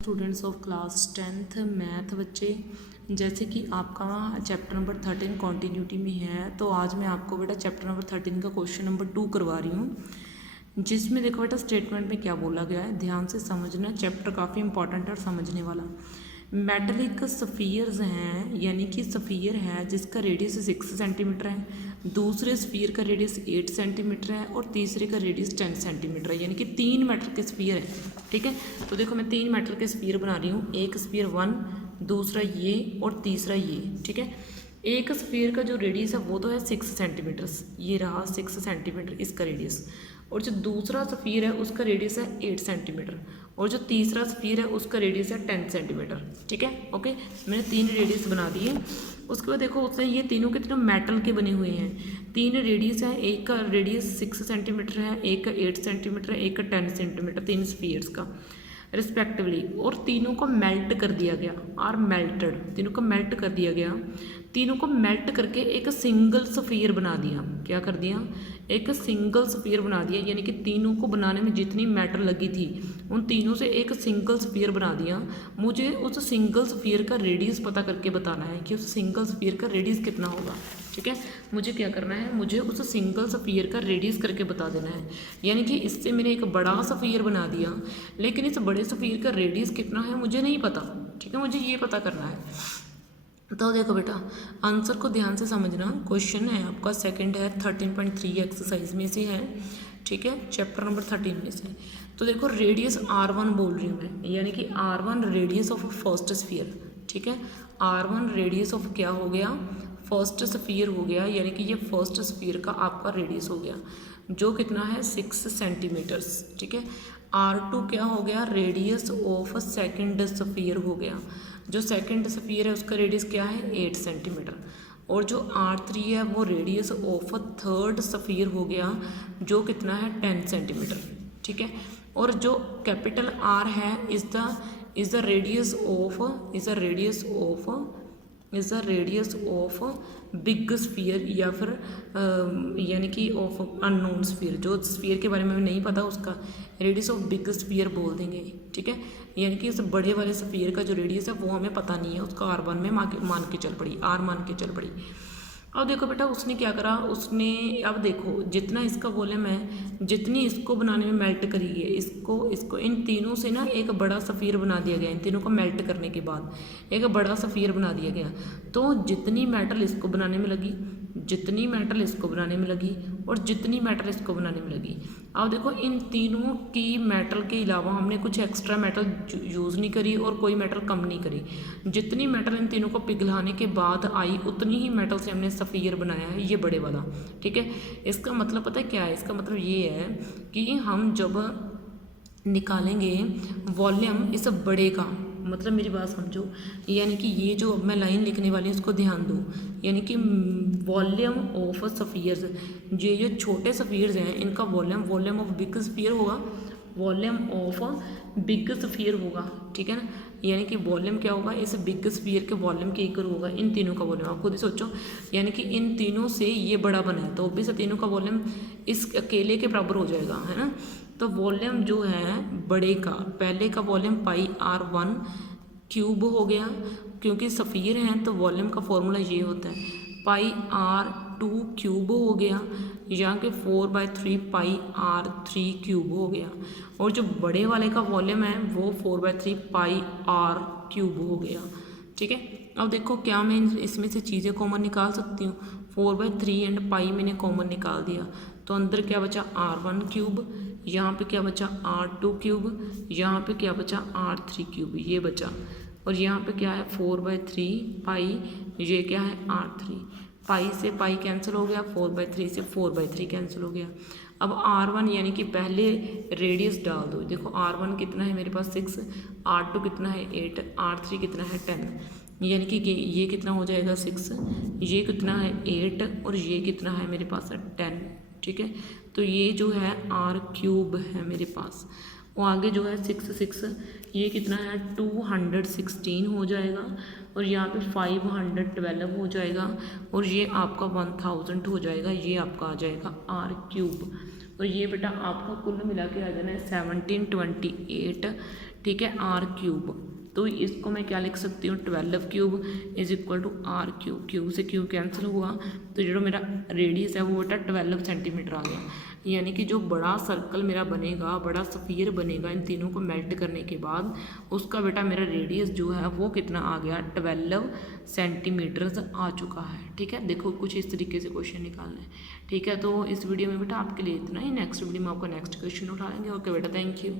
Students of class 10th math बच्चे, जैसे कि आपका चैप्टर नंबर 13 कॉन्टीन्यूटी में है, तो आज मैं आपको बेटा चैप्टर नंबर 13 का क्वेश्चन नंबर 2 करवा रही हूँ, जिसमें देखो बेटा स्टेटमेंट में क्या बोला गया है, ध्यान से समझना। चैप्टर काफ़ी इंपॉर्टेंट है और समझने वाला। मेटलिक स्फीयर्स हैं, यानी कि स्फीयर है जिसका रेडियस 6 सेंटीमीटर है, दूसरे स्फीयर का रेडियस 8 सेंटीमीटर है और तीसरे का रेडियस 10 सेंटीमीटर है, यानी कि 3 मीटर के स्फीयर है। ठीक है, तो देखो मैं 3 मीटर के स्फीयर बना रही हूँ, एक स्फीयर 1, दूसरा ये और तीसरा ये। ठीक है, एक स्फीयर का जो रेडियस है वो तो है 6 सेंटीमीटर, ये रहा 6 सेंटीमीटर इसका रेडियस, और जो दूसरा स्फीयर है उसका रेडियस है 8 सेंटीमीटर, और जो तीसरा स्फीयर है उसका रेडियस है 10 सेंटीमीटर। ठीक है, ओके, मैंने 3 रेडियस बना दिए। उसके बाद देखो उसने ये तीनों के तीनों मेटल के बने हुए हैं, 3 रेडियस है, एक का रेडियस 6 सेंटीमीटर है, एक का 8 सेंटीमीटर है, एक का 10 सेंटीमीटर, 3 स्फीयर्स का रिस्पेक्टिवली, और तीनों को मेल्ट कर दिया गया, आर मेल्टेड, तीनों को मेल्ट कर दिया गया। तीनों को मेल्ट करके एक सिंगल स्फीयर बना दिया। क्या कर दिया? एक सिंगल स्फीयर बना दिया, यानी कि तीनों को बनाने में जितनी मेटल लगी थी उन तीनों से एक सिंगल स्फीयर बना दिया। मुझे उस सिंगल स्फीयर का रेडियस पता करके बताना है कि उस सिंगल स्फीयर का रेडियस कितना होगा। ठीक है, मुझे क्या करना है, मुझे उस सिंगल स्फीयर का रेडियस करके बता देना है। यानी कि इससे मैंने एक बड़ा स्फीयर बना दिया, लेकिन इस बड़े स्फीयर का रेडियस कितना है मुझे नहीं पता। ठीक है, मुझे ये पता करना है। तो देखो बेटा, आंसर को ध्यान से समझना। क्वेश्चन है आपका सेकंड है 13.3 एक्सरसाइज में से है। ठीक है, चैप्टर नंबर 13 में से। तो देखो रेडियस R1 बोल रही हूँ मैं, यानी कि R1 radius of first sphere. ठीक है, R1 रेडियस ऑफ क्या हो गया, फर्स्ट स्फीयर हो गया, यानी कि ये फर्स्ट स्फीयर का आपका रेडियस हो गया, जो कितना है 6 सेंटीमीटर्स। ठीक है, R2 क्या हो गया, रेडियस ऑफ सेकंड स्फीयर हो गया, जो सेकंड स्फीयर है उसका रेडियस क्या है 8 सेंटीमीटर, और जो R3 है वो रेडियस ऑफ थर्ड स्फीयर हो गया, जो कितना है 10 सेंटीमीटर। ठीक है, और जो कैपिटल R है is the radius of big sphere, या फिर यानी कि ऑफ अननोन स्फीयर, जो स्फीयर के बारे में हमें नहीं पता उसका रेडियस ऑफ बिग स्फीयर बोल देंगे। ठीक है, यानी कि उस बड़े वाले स्फीयर का जो रेडियस है वो हमें पता नहीं है, उसका R1 में मान के चल पड़ी, R मान के चल पड़ी। अब देखो बेटा उसने क्या करा, उसने अब देखो जितना इसका वॉल्यूम है, जितनी इसको बनाने में मेल्ट करी है, इसको इन तीनों से ना एक बड़ा स्फीयर बना दिया गया। इन तीनों को मेल्ट करने के बाद एक बड़ा स्फीयर बना दिया गया। तो जितनी मेटल इसको बनाने में लगी, जितनी मेटल इसको बनाने में लगी, और जितनी मेटल इसको बनाने में लगी, अब देखो इन तीनों की मेटल के अलावा हमने कुछ एक्स्ट्रा मेटल यूज़ नहीं करी और कोई मेटल कम नहीं करी। जितनी मेटल इन तीनों को पिघलाने के बाद आई उतनी ही मेटल से हमने स्फीयर बनाया है, ये बड़े वाला। ठीक है, इसका मतलब पता है क्या है, इसका मतलब ये है कि हम जब निकालेंगे वॉल्यूम इस बड़े का, मतलब मेरी बात समझो, यानी कि ये जो अब मैं लाइन लिखने वाली हूँ उसको ध्यान दो, यानी कि वॉल्यूम ऑफ स्फीयर्स, ये जो छोटे स्फीयर्स हैं इनका वॉल्यूम ऑफ बिग स्फीयर होगा, वॉल्यूम ऑफ बिग स्फीयर होगा। ठीक है ना, यानी कि वॉल्यूम क्या होगा, इस बिग स्फीयर के वॉल्यूम के इक्वल होगा इन तीनों का वॉल्यूम। आप खुद ही सोचो, यानी कि इन तीनों से ये बड़ा बना है, तो ऑब्वियस तीनों का वॉल्यूम इस अकेले के बराबर हो जाएगा, है ना। तो वॉल्यूम जो है बड़े का, पहले का वॉल्यूम πr1 क्यूब हो गया, क्योंकि स्फीयर हैं तो वॉल्यूम का फॉर्मूला ये होता है πr2 क्यूब हो गया, यहाँ के 4/3 πr3 क्यूब हो गया, और जो बड़े वाले का वॉल्यूम है वो 4/3 πr क्यूब हो गया। ठीक है, अब देखो क्या मैं इसमें से चीज़ें कॉमन निकाल सकती हूँ, 4/3 एंड पाई मैंने कॉमन निकाल दिया, तो अंदर क्या बचा R1 क्यूब, यहाँ पे क्या बचा R2 क्यूब, यहाँ पे क्या बचा R3 क्यूब, ये बचा, और यहाँ पे क्या है 4/3 पाई, ये क्या है R3, पाई से पाई कैंसिल हो गया, 4/3 से 4/3 कैंसिल हो गया। अब R1 यानी कि पहले रेडियस डाल दो, देखो R1 कितना है मेरे पास 6, R2 कितना है 8, R3 कितना है 10, यानी कि ये कितना हो जाएगा 6, ये कितना है 8, और ये कितना है मेरे पास 10। ठीक है, तो ये जो है R³ है मेरे पास, वो आगे जो है 6, ये कितना है 216 हो जाएगा, और यहाँ पे 512 हो जाएगा, और ये आपका 1000 हो जाएगा, ये आपका आ जाएगा R³। और ये बेटा आपका कुल मिला के आ जाना है 1728 ठीक है, आर क्यूब। तो इसको मैं क्या लिख सकती हूँ, 12 cube is equal to r cube. Cube से क्यूब कैंसिल हुआ तो जो मेरा रेडियस है वो बेटा 12 सेंटीमीटर आ गया। यानी कि जो बड़ा सर्कल मेरा बनेगा, बड़ा स्फीयर बनेगा इन तीनों को मेल्ट करने के बाद, उसका बेटा मेरा रेडियस जो है वो कितना आ गया, 12 सेंटीमीटर्स आ चुका है। ठीक है, देखो कुछ इस तरीके से क्वेश्चन निकालना है। ठीक है, तो इस वीडियो में बेटा आपके लिए इतना ही। नेक्स्ट वीडियो में आपका नेक्स्ट क्वेश्चन उठा लेंगे। ओके बेटा, थैंक यू।